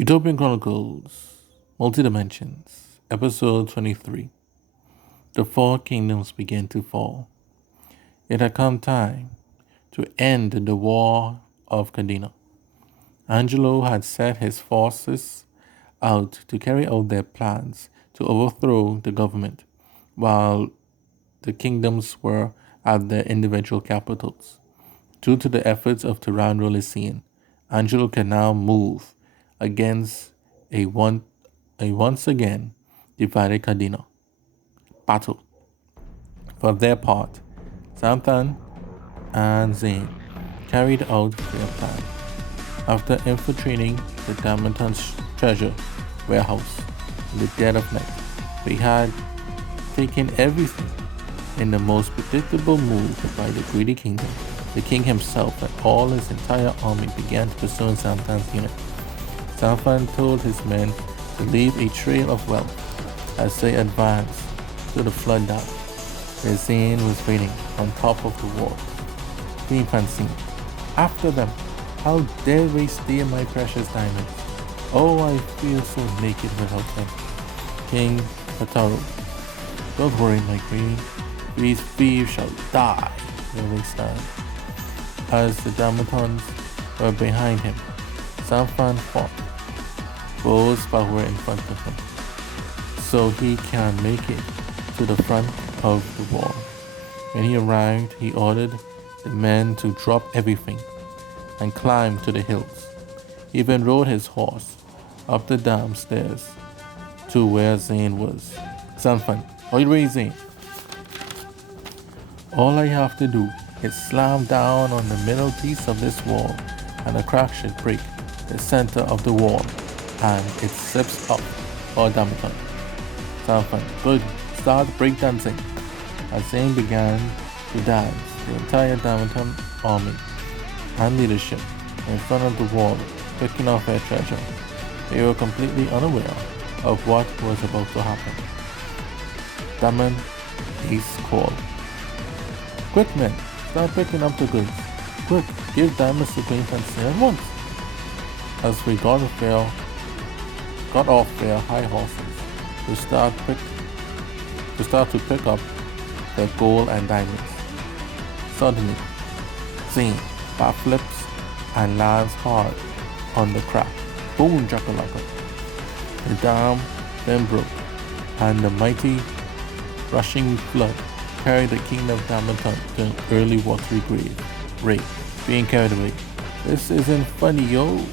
Utopian Chronicles, Multi-Dimensions, Episode 23. The four kingdoms began to fall. It had come time to end the war of Cadena. Angelo had set his forces out to carry out their plans to overthrow the government, while the kingdoms were at their individual capitals. Due to the efforts of Tyranno Lycian, Angelo can now move against a once again divided Cadena. Battle. For their part, Xanthan and Zane carried out their plan. After infiltrating the Damanton's treasure warehouse in the dead of night, they had taken everything. In the most predictable move by the greedy kingdom, the king himself and all his entire army began to pursue Xanthan's unit. Xanthan told his men to leave a trail of wealth as they advanced to the flood dam, where Zane was waiting on top of the wall. Queen Francine, after them! How dare they steal my precious diamonds? Oh, I feel so naked without them. King Pataro, don't worry, my queen. These thieves shall die where they stand. As the Damatons were behind him, Xanthan fought. Bows power in front of him, so he can make it to the front of the wall. When he arrived, he ordered the men to drop everything and climb to the hills. He even rode his horse up the dam stairs to where Zane was. Xanthan, are you ready, Zane? All I have to do is slam down on the middle piece of this wall, and a crack should break the center of the wall, and it slips up for Damaton. Xanthan, good, start breakdancing. As Zane began to dance, the entire Damaton army and leadership were in front of the wall, picking off their treasure. They were completely unaware of what was about to happen. Daman Ace called. Quick, men, start picking up the goods. Quick, give diamonds to Queen Francine at once. As we got off their high horses to start to pick up their gold and diamonds. Suddenly, Zane backflips and lands hard on the crack. Boom, jakalaka. The dam then broke, and the mighty rushing flood carried the king of Damaton to an early watery grave. Ray, being carried away. This isn't funny, yo.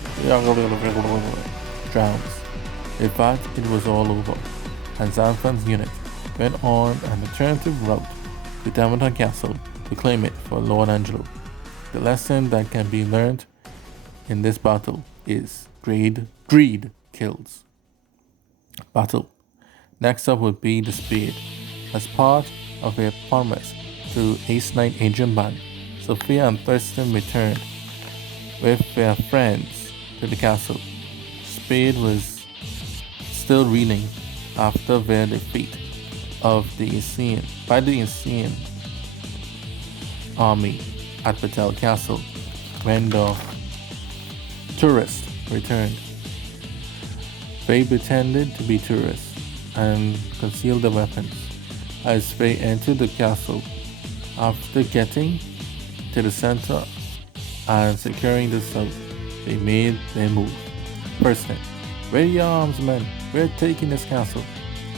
Drowns. In fact, it was all over, and Xanthan's unit went on an alternative route to Damaton Castle to claim it for Lord Angelo. The lesson that can be learned in this battle is greed kills. Battle. Next up would be the Spade. As part of their promise to Ace Knight Agent Band, Sophia and Thurston returned with their friends to the castle. Spade was still reeling after their defeat of the Aegean army at Patel Castle when the tourists returned. They pretended to be tourists and concealed their weapons as they entered the castle. After getting to the center and securing the south, they made their move. First thing, ready your arms, men. We're taking this castle.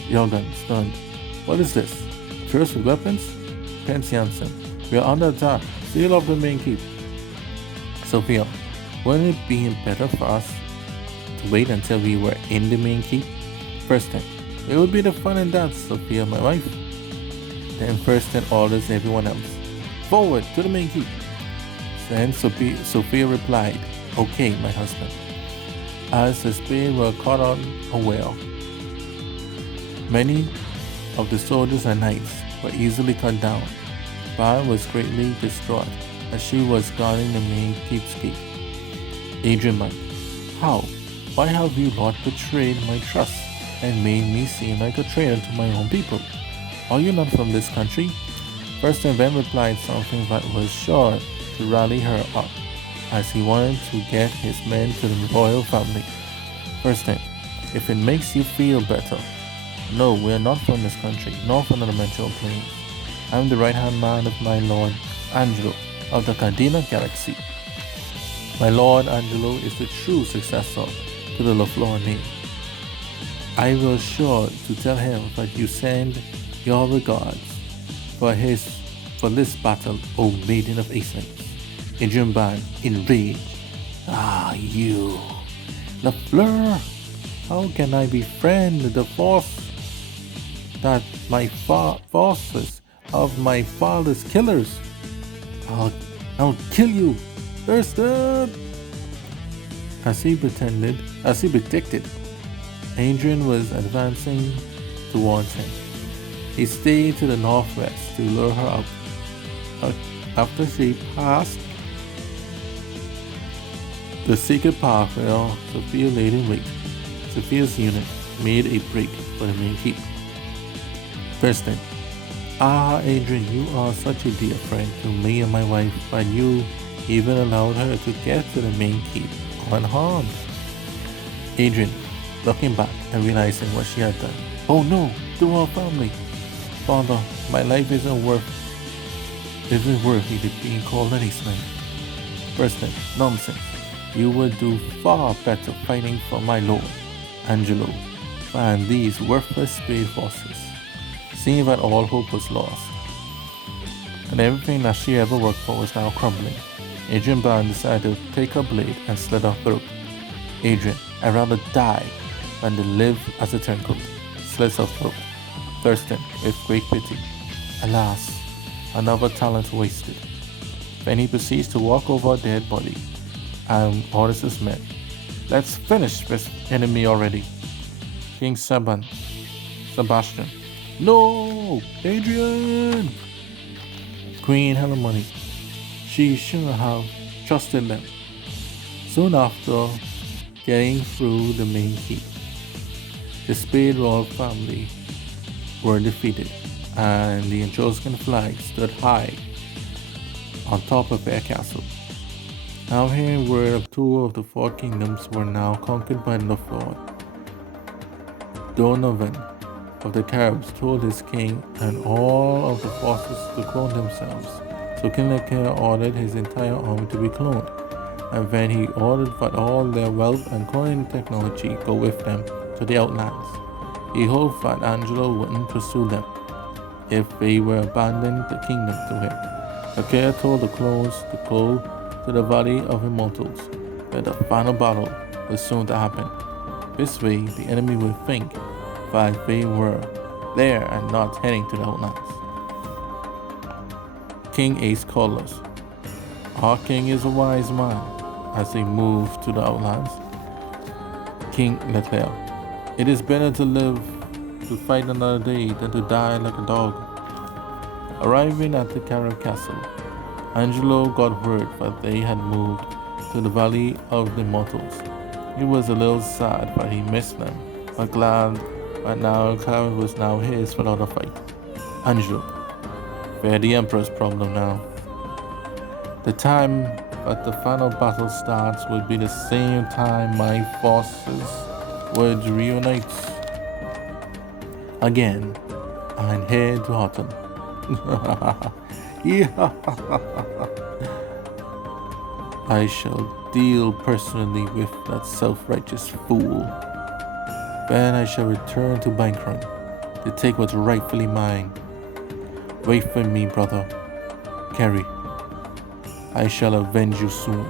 Jorgen, stunned. What is this? Tourists with weapons? Pence Jansen. We are under attack. Seal off the main keep. Sophia, wouldn't it be better for us to wait until we were in the main keep? First thing, it would be the fun in that, Sophia, my wife. Then Thurston orders everyone else. Forward to the main keep. Then Sophia replied, okay, my husband. As the Spade were caught unaware, many of the soldiers and knights were easily cut down. Barn was greatly distraught as she was guarding the main keep's gate. Adrian Mike, how? Why have you not betrayed my trust and made me seem like a traitor to my own people? Are you not from this country? Thurston then replied something that was sure to rally her up, as he wanted to get his men to the royal family. First thing, if it makes you feel better, no, we are not from this country, nor from the dimensional plane. I am the right-hand man of my Lord Angelo of the Cardina Galaxy. My Lord Angelo is the true successor to the LaFleur name. I will sure to tell him that you send your regards for this battle, O Maiden of Aeson's. Adrian Band, enraged. Ah, you, LaFleur, how can I befriend the force that my forces of my father's killers? I'll kill you, Thurston! As he predicted, Adrian was advancing towards him. He stayed to the northwest to lure her out. After she passed the secret path where Sophia laid in wait, Sophia's unit made a break for the main keep. Thurston, Adrian, you are such a dear friend to me and my wife, but you even allowed her to get to the main keep unharmed. Adrian, looking back and realizing what she had done. Oh no, to our family. Father, my life isn't worthy of being called any slave. Thurston, nonsense. You would do far better fighting for my lord, Angelo, than these worthless spade forces. Seeing that all hope was lost, and everything that she ever worked for was now crumbling, Adrian Byrne decided to take her blade and slit her throat. Adrian, I'd rather die than to live as a turncoat. Slits her throat. Thurston, with great pity. Alas, another talent wasted. Then he proceeds to walk over a dead body and orders his men. Let's finish this enemy already. King Sebastian. No! Adrian! Queen Helemony. She should have trusted them. Soon after getting through the main keep, the Spade royal family were defeated, and the Etruscan flag stood high on top of their castle. Now hearing word of two of the four kingdoms were now conquered by the Lord, Donovan of the Caribs told his king and all of the forces to clone themselves. So King Leclerc ordered his entire army to be cloned, and then he ordered that all their wealth and cloning technology go with them to the Outlands. He hoped that Angelo wouldn't pursue them if they were abandoning the kingdom to him. Leclerc told the clones to go to the Valley of Immortals, where the final battle was soon to happen. This way, the enemy would think that they were there and not heading to the Outlands. King Ace Colors. Our king is a wise man. As they moved to the Outlands, King Leclerc. It is better to live to fight another day than to die like a dog. Arriving at the Carib Castle, Angelo got word that they had moved to the Valley of the Immortals. He was a little sad that he missed them, but glad that now Carib was now his without a fight. Angelo, they're the Emperor's problem now. The time that the final battle starts would be the same time my forces would reunite again and head to Houghton. Yeah. I shall deal personally with that self-righteous fool. Then I shall return to Bankron to take what's rightfully mine. Wait for me, brother. Kerry. I shall avenge you soon.